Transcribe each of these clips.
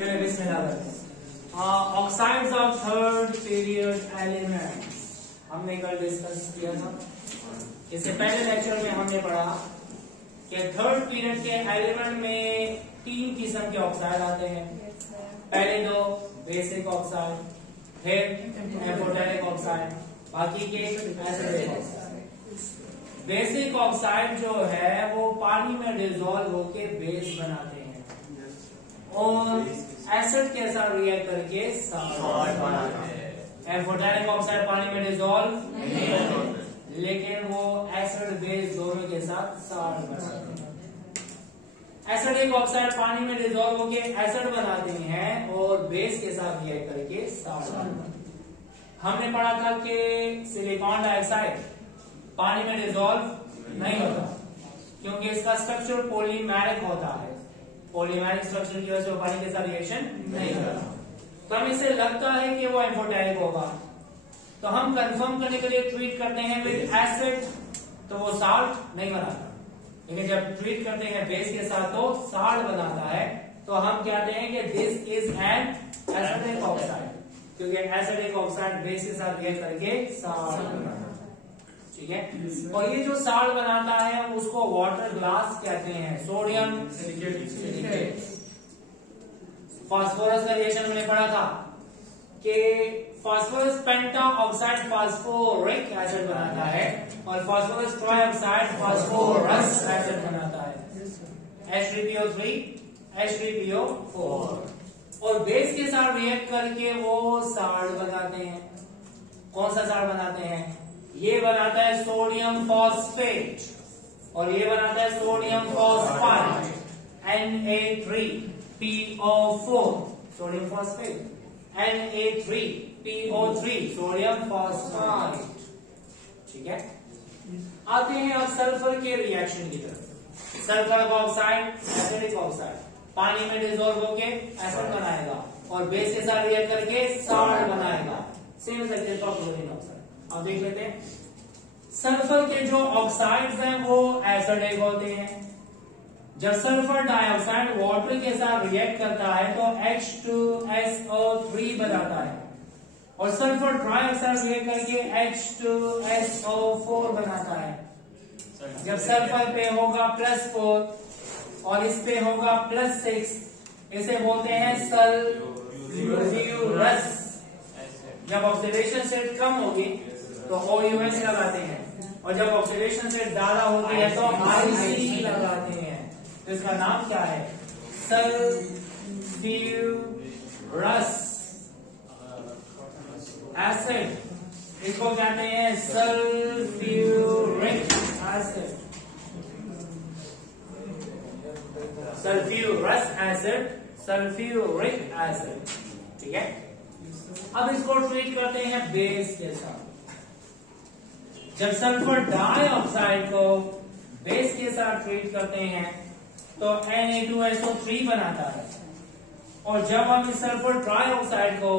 चलिए बिस्मिल्लाह करते हैं। Oxides of third period elements हमने कल डिस्कस किया था। इससे पहले लेक्चर में हमने पढ़ा कि थर्ड पीरियड के एलिमेंट में 3 किस्म के ऑक्साइड आते हैं। पहले 2 बेसिक ऑक्साइड, फिर एम्फोटेरिक ऑक्साइड, बाकी के एसिडिक ऑक्साइड। बेसिक ऑक्साइड जो है वो पानी में डिसॉल्व होके बेस बनाते हैं और एसिड के साथ रिएक्ट करके सॉल्ट बनाते हैं। एम्फोटेरिक ऑक्साइड पानी में डिसॉल्व नहीं होते, लेकिन वो एसिड बेस दोनों के साथ सॉल्ट बनाते हैं। एसिडिक ऑक्साइड पानी में डिसॉल्व होके एसिड बनाते हैं और बेस के साथ रिएक्ट करके सॉल्ट बनाते हैं। हमने पढ़ा था कि सिलिकॉन डाइऑक्साइड पानी में डिसॉल्व नहीं होता क्योंकि इसका स्ट्रक्चर पॉलीमेरिक होता है। पॉलीमेरिक स्ट्रक्चर की वजह से वो पानी के साथ रिएक्शन नहीं करता। तो हम इससे लगता है कि वो एम्फोटेरिक होगा, तो हम कंफर्म करने के लिए ट्रीट करते हैं विद एसिड, तो वो साल्ट नहीं बनाता। लेकिन जब ट्रीट करते हैं बेस के साथ तो साल्ट बनाता है। तो हम कहते हैं कि this is an acidic oxide, क्योंकि एसिडिक ऑक्साइड बेस के साथ रिएक्ट करके साल्ट बनाता है। ठीक है। और ये जो साल्ट बनाता है उसको वाटर ग्लास कहते हैं, सोडियम सिलिकेट। फास्फोरस का रिएक्शन हमने पढ़ा था कि फास्फोरस पेंटा ऑक्साइड फास्फोरिक एसिड बनाता है और फास्फोरस ट्राइऑक्साइड फास्फोरस एसिड बनाता है, H3PO3 H3PO4। और बेस के साथ रिएक्ट करके वो साल्ट बनाते हैं। कौन सा साल्ट बनाते हैं? ये बनाता है सोडियम फॉस्फेट और ये बनाता है sodium phosphide, Na3PO4 sodium phosphate, Na3PO3 sodium phosphide. ठीक है। आते हैं अब सल्फर के रिएक्शन की तरफ। सल्फर ऑक्साइड एसिडिक ऑक्साइड पानी में डिसॉल्व होके एसिड बनाएगा और बेस के साथ रिएक्ट करके साल्ट बनाएगा। Same chlorine oxide. अब देख लेते हैं सल्फर के जो ऑक्साइड्स हैं वो एसिडिक होते हैं। जब सल्फर डाइऑक्साइड वाटर के साथ रिएक्ट करता है तो H2SO3 बनाता है और सल्फर ट्राइऑक्साइड रिएक्ट करके H2SO4 बनाता है। जब सल्फर पे होगा +4 और इस पे होगा +6, इसे बोलते हैं सल्फ्यूरस। जब ऑक्सीडेशन स्टेट कम होगी तो OUH लगाते हैं और जब ऑक्सीडेशन स्टेट ज्यादा होती है तो IC लगाते हैं। तो इसका नाम क्या है? Sulphurous acid. इसको कहते हैं sulphuric acid. Sulphurous acid, sulphuric acid. ठीक है। अब इसको ट्रीट करते हैं बेस के साथ। जब सल्फर डाइऑक्साइड को बेस के साथ ट्रीट करते हैं तो Na2SO3 बनाता है और जब हम इस सल्फर ट्राइऑक्साइड को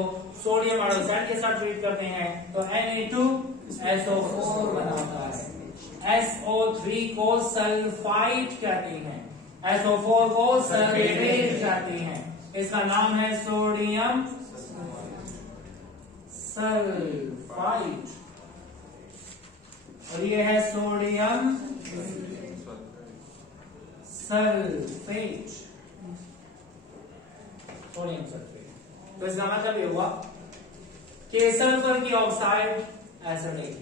सोडियम हाइड्रोक्साइड के साथ ट्रीट करते हैं तो Na2SO4 बनाता है। SO3 को सल्फाइड कहते हैं, SO4 को सल्फेट कहते हैं। इसका नाम है सोडियम सल्फाइड और ये है सोडियम सल्फेट। Sodium sulphate. तो इसका मतलब ये हुआ कि सल्फर की ऑक्साइड एसिडिक।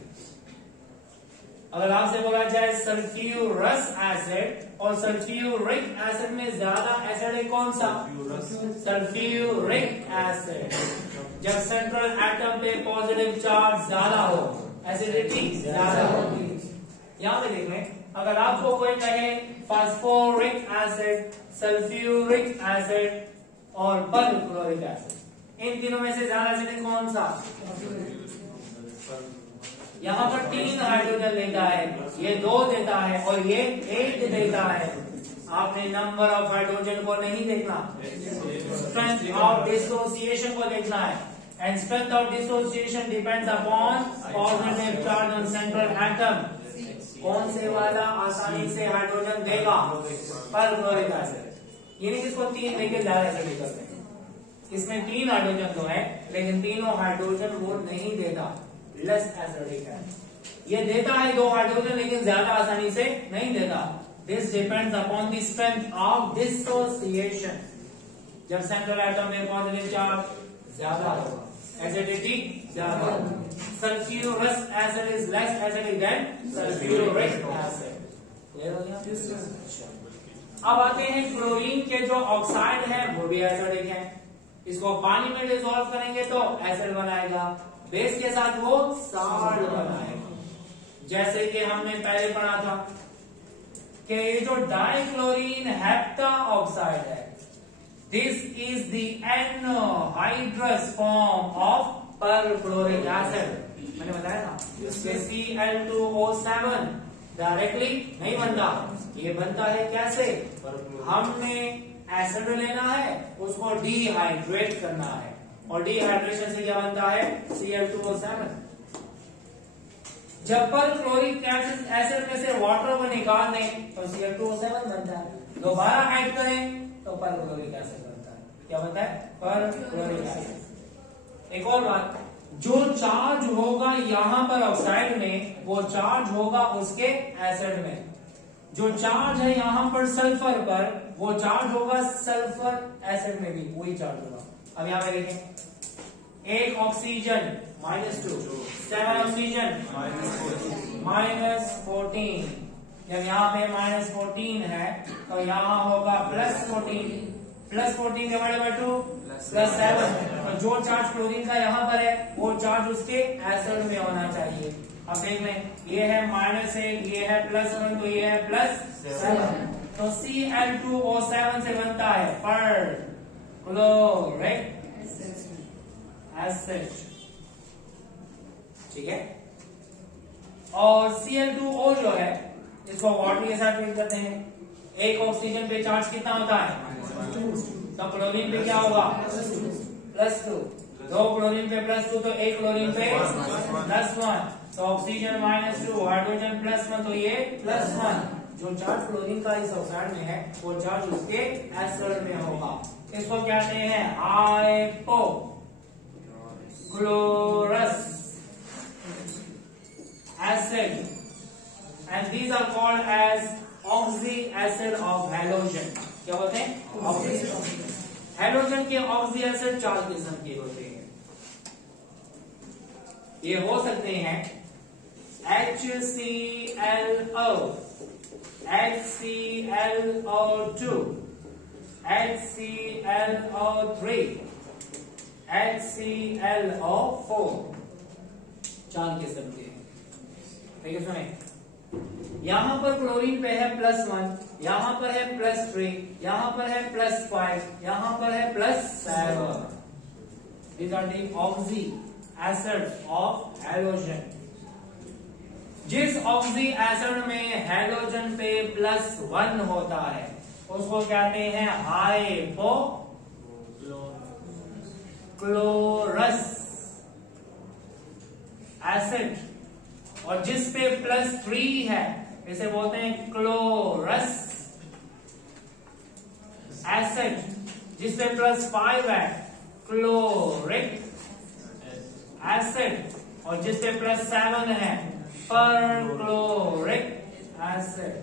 अगर आपसे बोला जाए सल्फ्यूरस एसिड और सल्फ्यूरिक एसिड में ज्यादा एसिडिक कौन सा? Sulphuric acid. जब सेंट्रल एटम पे पॉजिटिव चार्ज ज्यादा हो, एसिडिटी ज्यादा होगी। यहां पे देख लें, अगर आपको कोई कहे फास्फोरिक एसिड, सल्फ्यूरिक एसिड और परक्लोरिक एसिड, इन तीनों में से ज्यादा एसिडिक कौन सा? यहाँ पर 3 हाइड्रोजन लेता है, ये 2 देता है और ये 1 देता है। आपने नंबर ऑफ हाइड्रोजन को नहीं देखना, स्ट्रेंथ ऑफ डिसोसिएशन को देखना है। And strength of dissociation depends upon positive charge on central atom. कौन से वाला आसानी से हाइड्रोजन देगा? Perchloric acid. यानी इसको 3 देके ज्यादा एसिडिक करते हैं। इसमें 3 हाइड्रोजन तो है, लेकिन तीनों हाइड्रोजन वो नहीं देता, लेस एसिडिक है। ये देता है 2 हाइड्रोजन, लेकिन ज्यादा आसानी से नहीं देता। This depends upon the strength of dissociation. जब सेंट्रल एटम में पॉजिटिव चार्ज ज्यादा होगा, एसिडिटी ज्यादा होगी। Sulphurous acid is less acidic then sulphuric acid. Clear हो गया? अब आते हैं क्लोरीन के जो ऑक्साइड है वो भी एसिडिक है। इसको पानी में डिसॉल्व करेंगे तो एसिड बनाएगा, बेस के साथ वो साल्ट बनाएगा। जैसे कि हमने पहले पढ़ा था कि ये जो डाइक्लोरीन हेप्टा ऑक्साइड है, this is the anhydrous form of perchloric acid. मैंने बताया था Cl2O7 डायरेक्टली नहीं बनता, ये बनता है कैसे? हमने एसिड लेना है, उसको डिहाइड्रेट करना है, और डिहाइड्रेशन से क्या बनता है? Cl2O7। जब परक्लोरिक एसिड में से वाटर को निकाल दें तो Cl2O7 बनता है। दोबारा ऐड करें तो परक्लोरिक एसिड बनता है। क्या बनता है? Perchloric acid. एक और बात, जो चार्ज होगा यहां पर ऑक्साइड में, वो चार्ज होगा उसके एसिड में। जो चार्ज है यहां पर सल्फर पर, वो चार्ज होगा सल्फर एसिड में भी, वही चार्ज होगा। अब यहां पे देखें, 1 ऑक्सीजन -2, 7 ऑक्सीजन -14। जब यहाँ पे -14 है तो यहाँ होगा +14, +14 डिवाइडेड बाय 2 +7। तो जो चार्ज क्लोरीन का यहाँ पर है वो चार्ज उसके एसिड में होना चाहिए। अब देख लें, ये है -1, ये है +1, तो ये है +7। तो Cl2O7 से बनता है परक्लोरिक एसिड। ठीक है। और Cl2O जो है, इसको वाटर के साथ ट्रीट करते हैं। 1 ऑक्सीजन पे चार्ज कितना होता है? तो क्लोरीन पे क्या होगा? +2। 2 क्लोरीन पे +2, तो 1 क्लोरीन पे +1। तो ऑक्सीजन -2, हाइड्रोजन +1, तो ये +1। जो चार्ज क्लोरीन का इस ऑक्साइड में है वो चार्ज उसके एसिड में होगा। इसको कहते हैं hypochlorous acid, and these are called as oxy acid of halogen। क्या बोलते हैं? ऑक्सी। हैलोजन के ऑक्सी एसिड 4 किस्म के होते हैं। ये हो सकते हैं HClO, HClO2, HClO3, HClO4। 4 किस्म के। ठीक है, सुने, यहां पर क्लोरीन पे है +1, यहां पर है +3, यहां पर है +5, यहां पर है +7। These are the oxy acids of halogen। जिस ऑक्सी एसिड में हैलोजन पे +1 होता है उसको कहते हैं हाइपोक्लोरस एसिड, और जिस पे +3 है इसे बोलते हैं क्लोरस एसिड। जिस पे +5 है क्लोरिक एसिड, और जिस पे +7 है परक्लोरिक एसिड।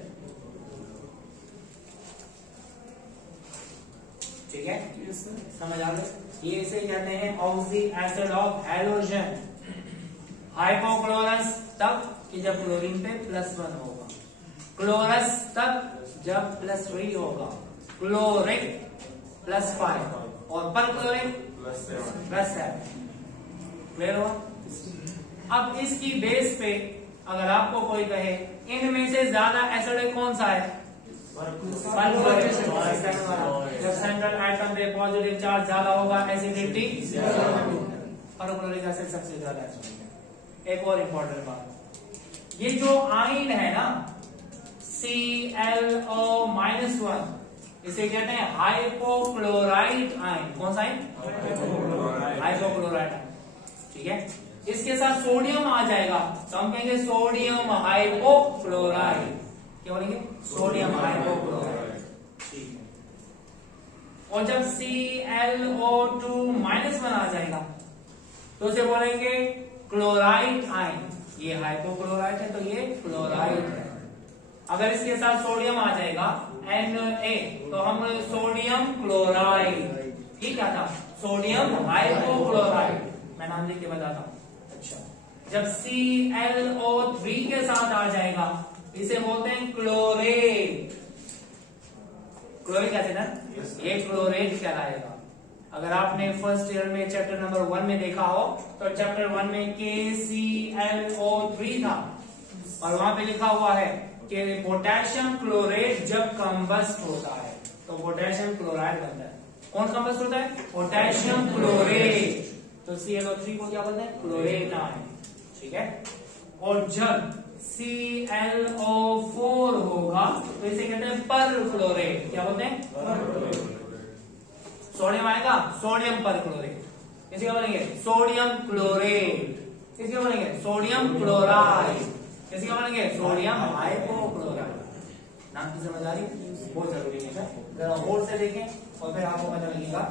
ठीक है, समझ आ गए? ये इसे कहते हैं oxy acid of halogen. Hypochlorous तब कि जब क्लोरीन पे +1 होगा, क्लोरस तब जब +3 होगा, क्लोरिक +5 और परक्लोरिक +7। क्लियर हुआ? अब इसकी बेस पे अगर आपको कोई कहे इनमें से ज्यादा एसिड कौन सा है? परक्लोरिक। जब सेंट्रल एटम पे पॉजिटिव चार्ज ज्यादा होगा, एसिडिटी परक्लोरिक एसिड सबसे ज्यादा एसिडिक है। एक और इंपॉर्टेंट बात, ये जो आयन है ना ClO-1, इसे कहते हैं हाइपोक्लोराइट आयन। कौन सा आयन? Hypochlorite ion. ठीक है, इसके साथ सोडियम आ जाएगा तो हम कहेंगे सोडियम हाइपोक्लोराइड। क्या बोलेंगे? Sodium hypochloride. ठीक है, और जब ClO2 -1 आ जाएगा तो उसे बोलेंगे क्लोराइड आयन। ये हाइपोक्लोराइड है तो ये क्लोराइड है। अगर इसके साथ सोडियम आ जाएगा Na तो हम सोडियम क्लोराइड। ये क्या था? Sodium hypochloride. मैं नाम लिख के बताता हूं। अच्छा, जब ClO3 के साथ आ जाएगा इसे बोलते हैं क्लोरेट। क्लोरेट कहते हैं ना, ये क्लोरेट कहलाएगा। अगर आपने फर्स्ट ईयर में चैप्टर नंबर 1 में देखा हो तो चैप्टर 1 में KClO3 था और वहां पे लिखा हुआ है कि पोटेशियम क्लोरेट जब कंबस्ट होता है तो पोटेशियम क्लोराइड बनता है। कौन कंबस्ट होता है? Potassium chlorate. तो ClO3 को क्या बोलते हैं? Chlorate ion. ठीक है। और जब ClO4 होगा तो इसे कहते हैं पर क्लोरेट। क्या बोलते हैं? सोडियम आएगा, सोडियम पर क्लोरेट। इसे क्या बोलेंगे? Sodium chlorate. इसे क्या बोलेंगे? Sodium chloride. इसे क्या बोलेंगे? Sodium hypochloride. नाम की समझ आ रही? बहुत जरूरी है। जरा और से देखें और फिर आपको पता लगेगा।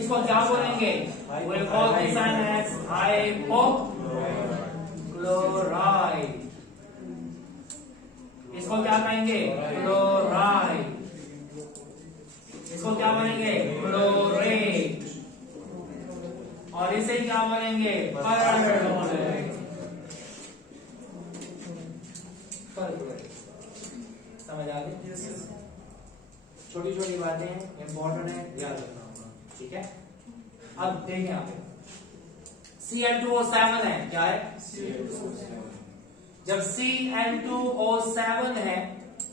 इसको क्या बोलेंगे? we'll call this as hypochloride. इसको क्या कहेंगे? क्लोराइड। इसको क्या बोलेंगे? क्लोरेट। और इसे क्या बोलेंगे? परक्लोरेट। समझ आ गई? छोटी छोटी बातें इंपॉर्टेंट है, याद रखना होगा। ठीक है। अब देखें आप Cl2O7 है। क्या है? जब Cl2O7 है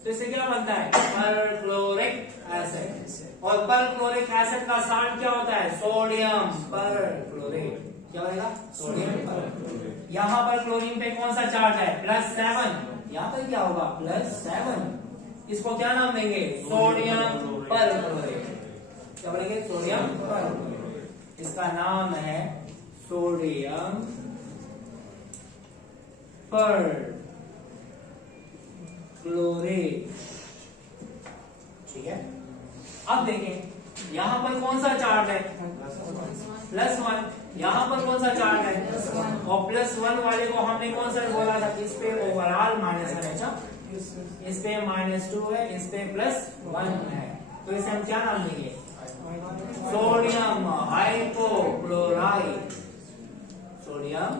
तो इसे क्या बनता है? Perchloric acid. और परक्लोरिक एसिड का साल्ट क्या होता है? Sodium perchlorate. क्या बनेगा? Sodium perchlorate. यहां पर क्लोरीन पे कौन सा चार्ज है? +7। यहां पर क्या होगा? +7। इसको क्या नाम देंगे? Sodium perchlorate. क्या बोलेंगे? Sodium perchlorate. इसका नाम है सोडियम परक्लोरेट। ठीक है। अब देखें यहां पर कौन सा चार्ज है? +1। यहां पर कौन सा चार्ज है? और +1 वाले को हमने कौन सा बोला था? इस पे ओवरऑल -1 है। इस पे -2 है, इस पे +1 है। तो इसे हम क्या नाम देंगे? Sodium hypochloride. Sodium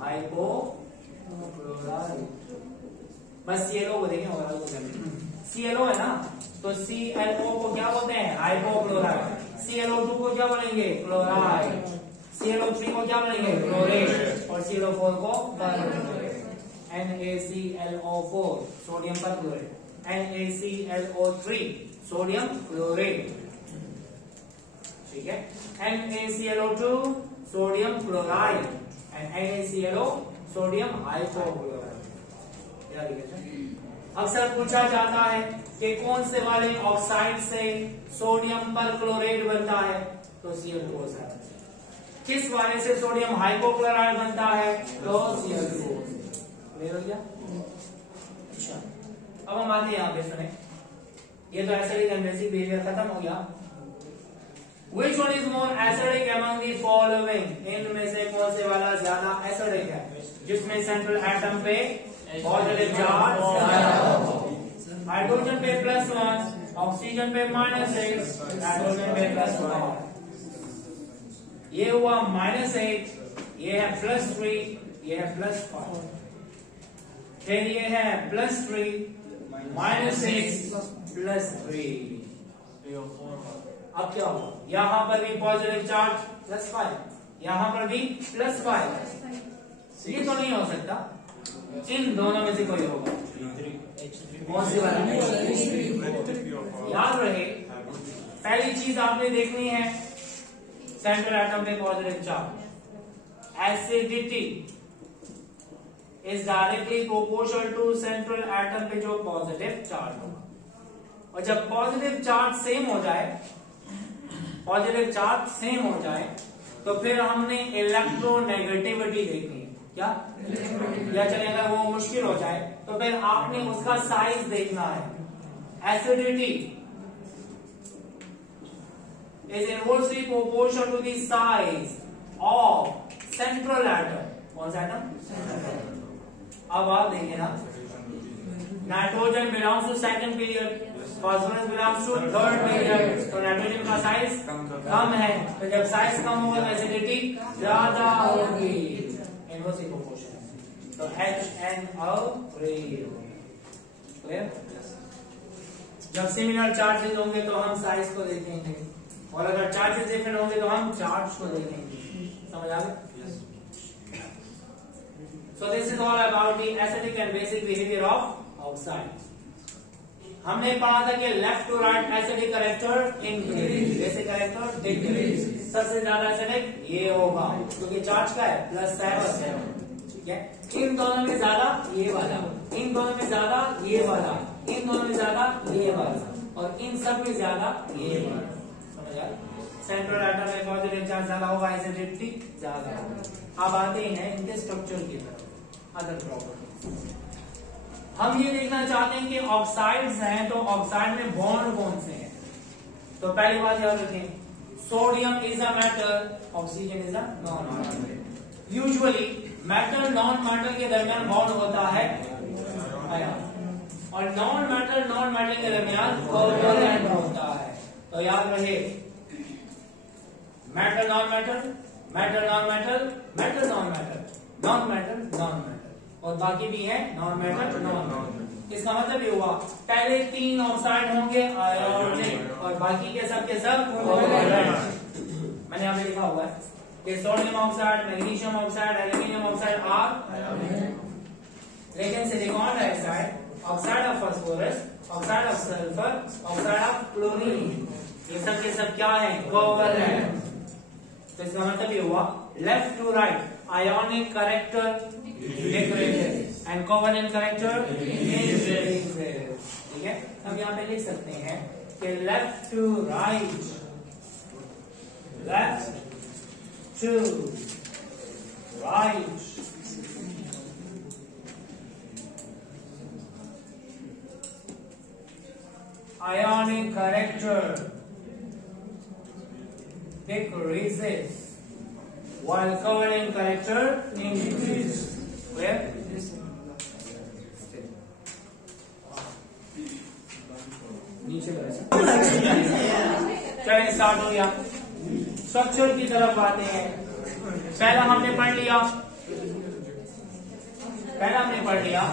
hypochloride. बस ClO को देखें, ओवरऑल को देखें। ClO है ना, तो ClO को क्या बोलते हैं? हाइपोक्लोराइड। ClO2 को क्या बोलेंगे? क्लोराइड। ClO3 को क्या बोलेंगे? क्लोरेट। और ClO4 को perchlorate. NaClO4 sodium perchlorate. NaClO3 sodium chlorate. ठीक है। NaClO2 sodium chloride and NaClO sodium hypochloride. अक्सर पूछा जाता है कि कौन से वाले ऑक्साइड से सोडियम परक्लोरेट बनता है? तो Cl2O7। किस वाले से सोडियम हाइपोक्लोराइड बनता है? तो Cl2O। क्लियर हो गया? अच्छा, अब हम आते हैं यहाँ पे। सुने, ये तो एसिडिक एंड बेसिक बिहेवियर खत्म हो गया। Which one is more acidic among the following? इनमें से कौन से वाला ज्यादा एसिडिक है? जिसमें सेंट्रल एटम पे पॉजिटिव चार्ज, हाइड्रोजन पे +1, ऑक्सीजन पे -6, नाइट्रोजन पे +1। ये हुआ -8, ये है +3, ये है +5। फिर ये है +3, -6, +3। अब क्या होगा? यहां पर भी पॉजिटिव चार्ज +5, यहां पर भी +5। ये तो नहीं हो सकता, इन दोनों में से कोई होगा। कौन सी वाला? याद रहे, पहली चीज आपने देखनी है सेंट्रल एटम पे positive charge. Acidity is directly proportional to central atom पे जो पॉजिटिव चार्ज होगा। और जब पॉजिटिव चार्ज सेम हो जाए, पॉजिटिव चार्ज सेम हो जाए तो फिर हमने इलेक्ट्रोनेगेटिविटी देखनी है। क्या? या चले अगर वो मुश्किल हो जाए तो फिर आपने उसका साइज देखना है। Acidity is inversely proportional to the size of central atom. कौन सा एटम? अब आप देंगे ना, nitrogen belongs to second period, phosphorus belongs to third period, तो नाइट्रोजन का साइज कम है, तो जब साइज कम होगा तो एसिडिटी ज्यादा होगी, इनवर्सली प्रोपोर्शनल। तो HNO3 क्लियर? जब सिमिलर चार्जेस होंगे तो हम साइज को देखेंगे, और अगर चार्जेस डिफरेंट होंगे तो हम चार्ज को देखेंगे। समझ आ गया? So this is all about the acidic and basic behavior of oxides. हमने पढ़ा था कि left to right acidic character increase, basic character decrease. सबसे ज्यादा एसिडिक ये होगा क्योंकि चार्ज का है +7, ठीक है? इन दोनों में ज्यादा ये वाला, इन दोनों में ज्यादा ये वाला, इन दोनों में ज्यादा ये वाला, और इन सब में ज्यादा ये वाला। समझ आया? सेंट्रल एटम में पॉजिटिव चार्ज ज्यादा होगा, एसिडिटी ज्यादा होगा। अब आते हैं इनके स्ट्रक्चर की तरफ, अदर प्रॉपर्टीज। हम ये देखना चाहते हैं कि ऑक्साइड्स हैं, तो ऑक्साइड में बॉन्ड कौन से हैं? तो पहली बात याद रखें, sodium is a metal, oxygen is a non metal. Usually metal non metal के दरमियान बॉन्ड होता है आयन, और नॉन मेटल के दरमियान कोवैलेंट होता है। तो याद रहे, metal non metal, metal non metal, metal non metal, non metal non metal, और बाकी भी है नॉन मेटल नॉन मेटल। इसका मतलब ये हुआ पहले 3 ऑक्साइड होंगे आयोनिक, और बाकी के सब कोवैलेंट। मैंने यहाँ पे लिखा हुआ है कि sodium oxide, magnesium oxide, aluminium oxide are, लेकिन silicon dioxide, oxide of phosphorus, oxide of sulphur, oxide of chlorine, ये सब के सब क्या है? कोवैलेंट। तो इसका मतलब ये हुआ left to right ionic character decreases and covalent character increases। ठीक है, हम यहाँ पे लिख सकते हैं कि left to right, left to right ionic character decreases while covalent character increases। Clear? नीचे चलिए स्टार्ट हो गया। स्ट्रक्चर की तरफ आते हैं। पहला हमने पढ़ लिया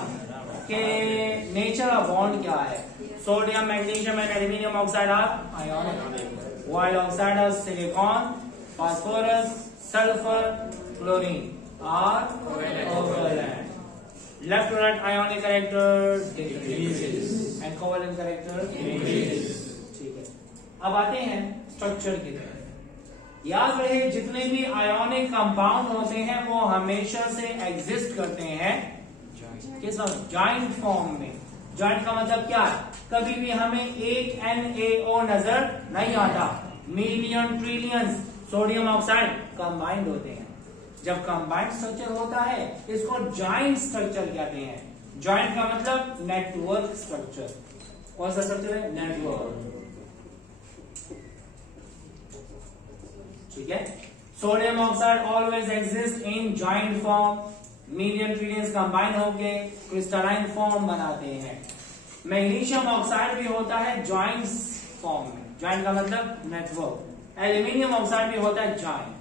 कि नेचर ऑफ बॉन्ड क्या है। Sodium, magnesium and aluminium oxide are ionic, while oxide of silicon, phosphorus, sulfur, chlorine are covalent. Left to right ionic character decreases and covalent character increases। ठीक है, अब आते हैं स्ट्रक्चर की तरफ। याद रहे, जितने भी आयोनिक कंपाउंड होते हैं वो हमेशा से एग्जिस्ट करते हैं किस जॉइंट फॉर्म में। जॉइंट का मतलब क्या है? कभी भी हमें एक NaO नजर नहीं आता। Million trillions sodium oxide combined होते हैं। जब कंबाइंड स्ट्रक्चर होता है इसको जॉइंट स्ट्रक्चर कहते हैं। जॉइंट का मतलब नेटवर्क स्ट्रक्चर। कौन सा स्ट्रक्चर है? नेटवर्क। ठीक है, sodium oxide always exist in joint form. Million trillions combine होके क्रिस्टलाइन फॉर्म बनाते हैं। मैग्नीशियम ऑक्साइड भी होता है जॉइंट फॉर्म में। जॉइंट का मतलब नेटवर्क। एल्यूमिनियम ऑक्साइड भी होता है joint,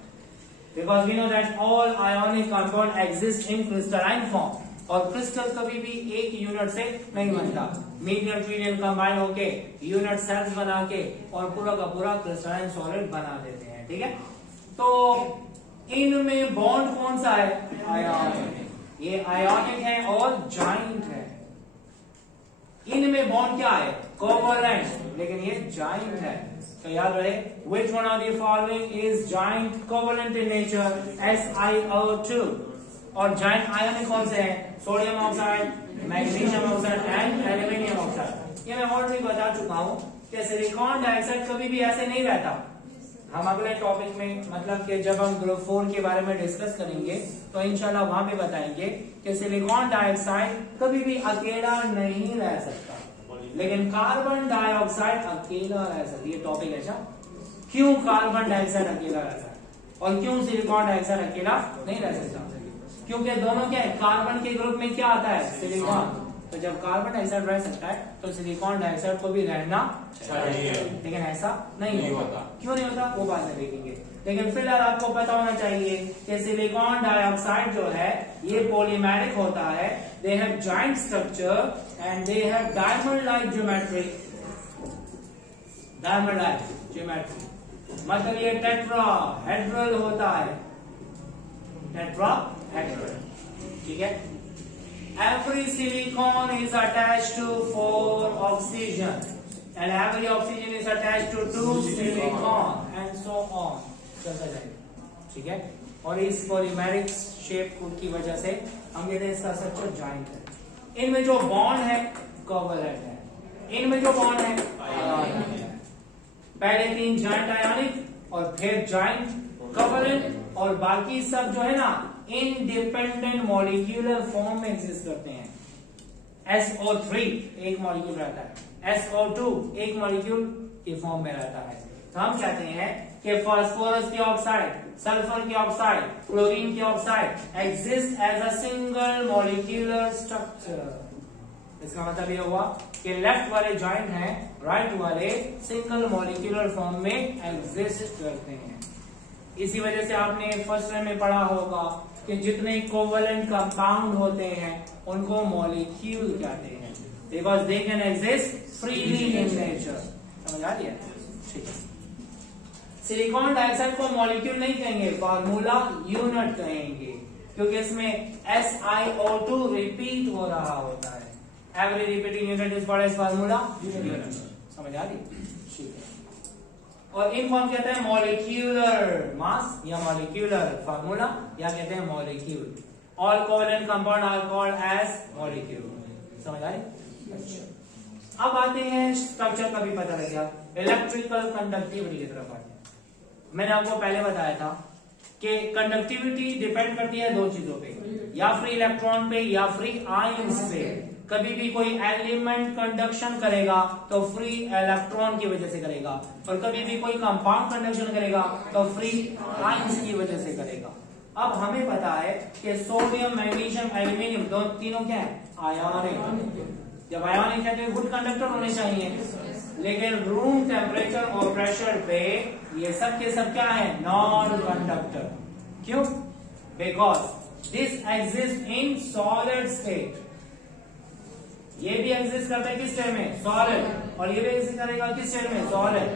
because we know that all ionic compound exist in crystalline form. और क्रिस्टल कभी भी एक यूनिट से नहीं बनता। मिलियन ट्रिलियन कंबाइन होके यूनिट सेल्स बना के और पूरा का पूरा क्रिस्टलाइन सॉलिड बना देते हैं। ठीक है, तो इनमें बॉन्ड कौन सा है? आयोनिक। ये आयोनिक है और जॉइंट है। इनमें बॉन्ड क्या है? कोवैलेंट, लेकिन ये जॉइंट है। तो याद रहे, which one of the following is joint covalent in nature? SiO2। और जॉइंट आयोनिक कौन से हैं? Sodium oxide, magnesium oxide and aluminium oxide. ये मैं ऑलरेडी बता चुका हूं कि सिलिकॉन डाइऑक्साइड कभी भी ऐसे नहीं रहता। हम अगले टॉपिक में, मतलब कि जब हम ग्रुप 4 के बारे में डिस्कस करेंगे तो इंशाल्लाह वहां पे बताएंगे कि सिलिकॉन डाइऑक्साइड कभी भी अकेला नहीं रह सकता, लेकिन कार्बन डाइऑक्साइड अकेला रह सकता है। ये टॉपिक ऐसा क्यों कार्बन डाइऑक्साइड अकेला रहता है और क्यों सिलिकॉन डाइऑक्साइड अकेला नहीं रह सकता? क्योंकि दोनों क्या है, कार्बन के ग्रुप में क्या आता है, सिलिकॉन। तो जब कार्बन डाइऑक्साइड रह सकता है तो सिलिकॉन डाइऑक्साइड को भी रहना चाहिए, लेकिन ऐसा नहीं होता। क्यों नहीं होता वो बाद में देखेंगे, लेकिन फिलहाल आपको पता होना चाहिए कि सिलिकॉन डाइऑक्साइड जो है ये पॉलीमेरिक होता है। They have joint structure and they have diamond like geometry. Diamond like geometry मतलब ये टेट्राहेड्रल होता है, टेट्राहेड्रल, ठीक है। Every silicon is attached to 4 oxygen and every oxygen is attached to 2 silicon and so on, चलता जाएगा, ठीक है। और इस पॉलीमेरिक शेप की वजह से हम कहते हैं इसका स्ट्रक्चर जॉइंट है। इनमें जो बॉन्ड है कोवैलेंट है, इनमें जो बॉन्ड है आयोनिक है। पहले 3 जॉइंट आयोनिक और फिर जॉइंट कोवैलेंट और बाकी सब जो है ना इंडिपेंडेंट मॉलिक्यूलर फॉर्म में एग्जिस्ट करते हैं। SO3 एक मॉलिक्यूल रहता है, SO2 एक मॉलिक्यूल के फॉर्म में रहता है। तो हम कहते हैं कि फास्फोरस की ऑक्साइड, सल्फर की ऑक्साइड, क्लोरीन की oxide exist as a single molecular structure. इसका मतलब ये हुआ कि लेफ्ट वाले जॉइंट हैं, राइट वाले सिंगल मॉलिक्यूलर फॉर्म में एग्जिस्ट करते हैं। इसी वजह से आपने फर्स्ट ईयर में पढ़ा होगा कि जितने कोवैलेंट कंपाउंड होते हैं उनको मॉलिक्यूल कहते हैं, because they can exist freely in nature. समझ आ रही है? ठीक है। सिलिकॉन डाइऑक्साइड को मॉलिक्यूल नहीं कहेंगे, फार्मूला यूनिट कहेंगे, क्योंकि इसमें SiO2 रिपीट हो रहा होता है। Every repeating unit is called as formula unit. समझ आ रही है? ठीक है। और इनको हम कहते हैं मॉलिक्यूलर मास या मॉलिक्यूलर फार्मूला या कहते हैं molecule. All covalent compound are called as molecule. समझ आ रही? अच्छा, अब आते हैं स्ट्रक्चर का भी पता लग गया, इलेक्ट्रिकल कंडक्टिविटी की तरफ आते हैं। मैंने आपको पहले बताया था कि कंडक्टिविटी डिपेंड करती है 2 चीजों पे, या फ्री इलेक्ट्रॉन पे या फ्री आयंस पे। कभी भी कोई एलिमेंट कंडक्शन करेगा तो फ्री इलेक्ट्रॉन की वजह से करेगा, और कभी भी कोई कंपाउंड कंडक्शन करेगा तो फ्री आयंस की वजह से करेगा। अब हमें पता है कि सोडियम, मैग्नीशियम, एल्यूमिनियम तीनों क्या है, आयोनिक। जब आयोनिक है तो गुड कंडक्टर होने चाहिए, लेकिन रूम टेम्परेचर और प्रेशर पे ये सब के सब क्या है, नॉन कंडक्टर। क्यों? Because this exist in solid state. ये भी एग्जिस्ट करता है किस स्टेट में, सॉलिड, और ये भी एग्जिस्ट करेगा किस स्टेट में, सॉलिड।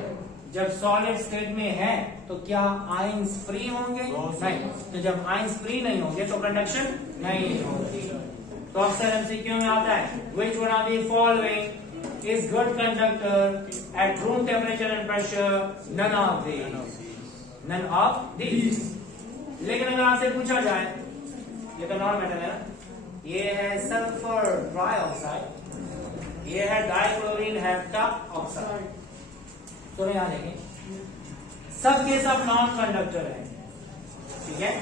जब सॉलिड स्टेट में है तो क्या आयंस फ्री होंगे? नहीं। तो जब आयंस फ्री नहीं होंगे तो कंडक्शन नहीं होगी। तो अक्सर एमसीक्यू में आता है, which one of the following is good conductor at room temperature and pressure? None of these. लेकिन अगर आपसे पूछा जाए, ये तो नॉन मेटल है ना, ये है सल्फर ट्राइऑक्साइड, ये है डाइक्लोरीन हेप्टाऑक्साइड, तो याद रखें सबके सब नॉन कंडक्टर है, ठीक है।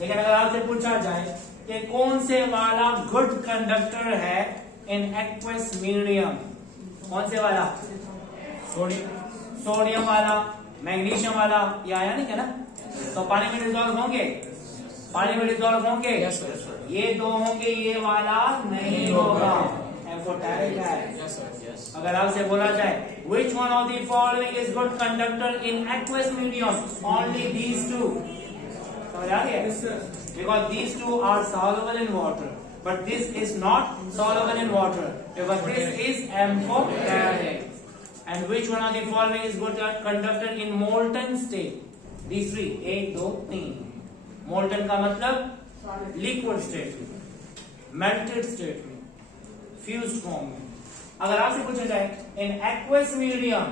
लेकिन अगर आपसे पूछा जाए कि कौन से वाला गुड कंडक्टर है इन एक्वस मीडियम, कौन से वाला, सोडियम वाला, मैग्नीशियम वाला, ये आयोनिक है ना, तो पानी में डिसॉल्व होंगे, पानी में डिसॉल्व होंगे, ये 2 होंगे, ये वाला नहीं होगा, एम्फोटेरिक है। अगर आपसे बोला जाए which one of the following is good conductor in aqueous medium, only these 2, समझ आ रही है? Because these 2 are soluble in water, but this is not soluble in water, because this is amphoteric. And which one of the following is good conductor in molten state? These 3, 1, 2, 3। Molten का मतलब liquid state में, melted state में, fused form में। अगर आपसे पूछा जाए in aqueous medium,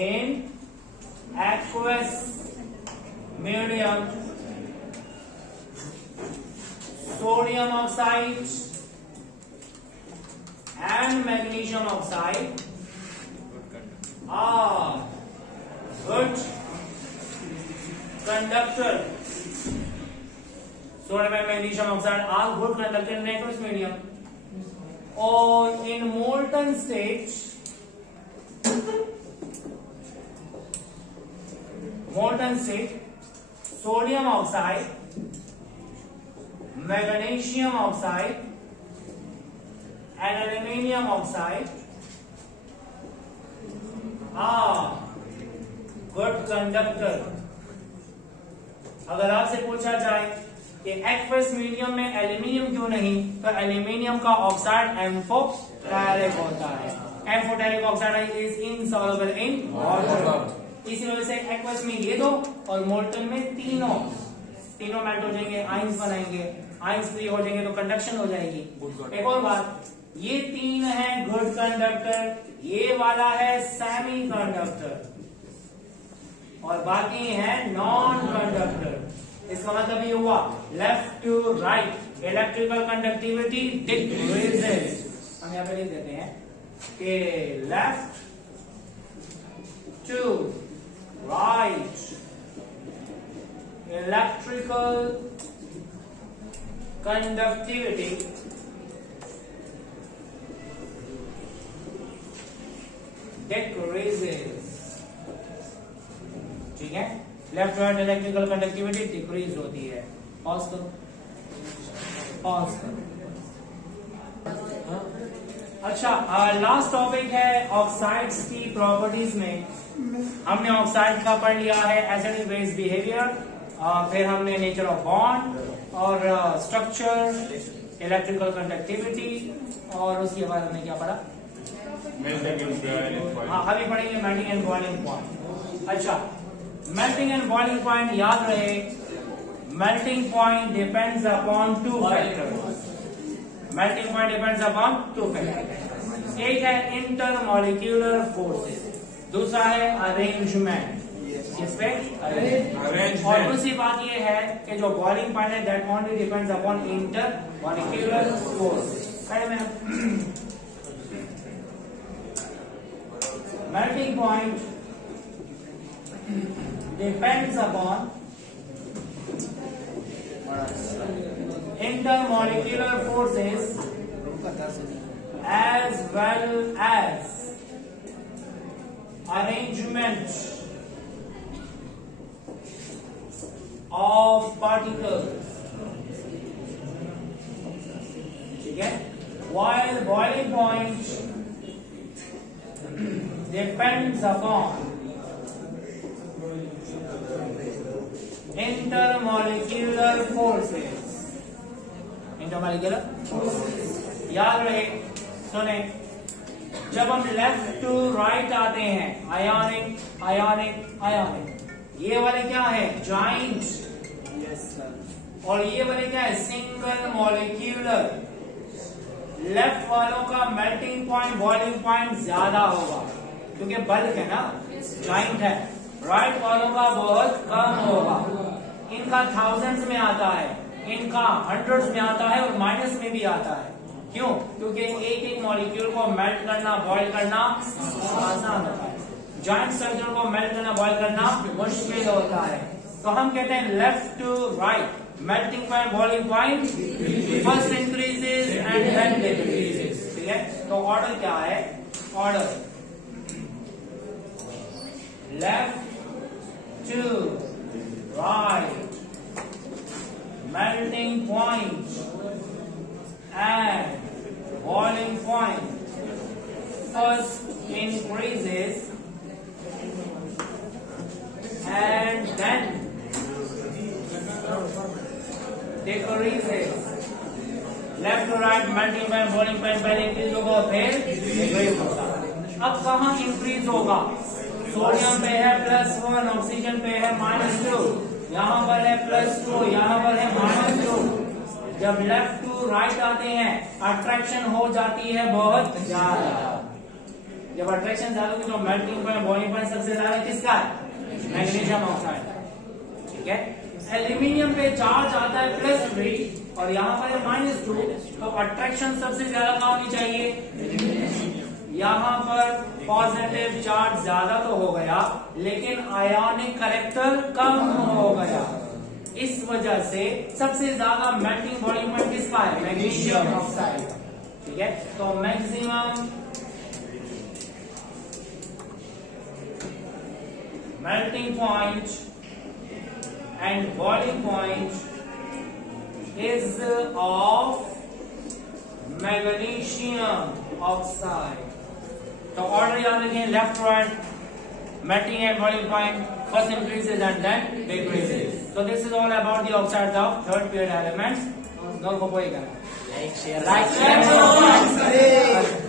in aqueous medium sodium oxide and magnesium oxide are good conductor, sodium and magnesium oxide are good conductor in aqueous medium, or in molten state molten से sodium oxide, magnesium oxide and aluminium oxide are good conductor. अगर आपसे पूछा जाए कि aqueous medium में aluminium क्यों नहीं, तो एल्यूमिनियम का ऑक्साइड एम्फोटेरिक होता है। Amphoteric oxide is insoluble in water. इसी वजह से एक्वस में ये दो और मोल्टन में तीनों मेल्ट हो जाएंगे, आइंस बनाएंगे, आइंस फ्री हो जाएंगे तो कंडक्शन हो जाएगी। एक और बात, ये तीन है गुड कंडक्टर, ये वाला है सेमी कंडक्टर और बाकी है नॉन कंडक्टर। इसका मतलब ये हुआ left to right electrical conductivity decreases. हम यहां पे लिख देते हैं कि left to right electrical conductivity decreases। ठीक है, left right electrical conductivity decrease होती है। पॉज करो, पॉज करो। अच्छा, लास्ट टॉपिक है ऑक्साइड्स की प्रॉपर्टीज में। हमने ऑक्साइड का पढ़ लिया है एसिडिक बेस बिहेवियर, फिर हमने नेचर ऑफ बॉन्ड और स्ट्रक्चर, इलेक्ट्रिकल कंडक्टिविटी और उसके बाद हमने क्या पढ़ा? हाँ, अभी पढ़ेंगे मेल्टिंग एंड बॉइलिंग पॉइंट। अच्छा, मेल्टिंग एंड बॉइलिंग पॉइंट याद रहे, melting point depends upon two factors. Melting point depends upon two factors. एक है इंटरमॉलिक्यूलर फोर्सेस, दूसरा है अरेंजमेंट। इसपे और दूसरी बात यह है कि जो बॉइलिंग पॉइंट है that only depends upon intermolecular force. Melting point depends upon intermolecular forces as well as arrangement of particles। ठीक है, while boiling point depends upon intermolecular forces। Intermolecular forces याद रहे, सुने, जब हम लेफ्ट टू राइट आते हैं आयोनिक आयोनिक आयोनिक, ये वाले क्या है? जॉइंट। Yes sir. और ये वाले क्या है? Single molecular. लेफ्ट वालों का मेल्टिंग पॉइंट बॉइलिंग पॉइंट ज्यादा होगा क्योंकि बल्क है ना, जॉइंट है। राइट वालों का बहुत कम होगा, इनका थाउजेंड्स में आता है, इनका हंड्रेड्स में आता है और माइनस में भी आता है। क्यों? क्योंकि एक एक मॉलिक्यूल को मेल्ट करना बॉइल करना आसान होता है, जॉइंट स्ट्रक्चर को मेल्ट करना बॉइल करना मुश्किल होता है। तो हम कहते हैं left to right melting point boiling point first increases and then decreases. ठीक है, तो ऑर्डर क्या है? Order left to right melting point and boiling point first increases and then decreases। Left to right melting point boiling point पहले increase होगा फिर decrease होगा। अब कहाँ इंक्रीज होगा? सोडियम पे है +1, ऑक्सीजन पे है -2, यहाँ पर है +2, यहाँ पर है -2। जब लेफ्ट टू राइट आते हैं अट्रैक्शन हो जाती है बहुत ज्यादा। जब अट्रैक्शन ज्यादा होगी तो मेल्टिंग पॉइंट बॉइलिंग पॉइंट सबसे ज्यादा किसका है? Magnesium oxide. ठीक है, एल्यूमिनियम पे चार्ज आता है +3 और यहाँ पर है -2, तो अट्रैक्शन सबसे ज्यादा कहाँ होनी चाहिए? यहाँ पर पॉजिटिव चार्ज ज्यादा तो हो गया लेकिन आयोनिक कैरेक्टर कम हो गया। इस वजह से सबसे ज्यादा मेल्टिंग बॉइलिंग पॉइंट किसका है? Magnesium oxide. ठीक है, तो maximum melting point and boiling point is of magnesium oxide. So order yaad again, left to right, melting and boiling point, first increases and then decreases. So this is all about the oxides of third period elements. Like, share.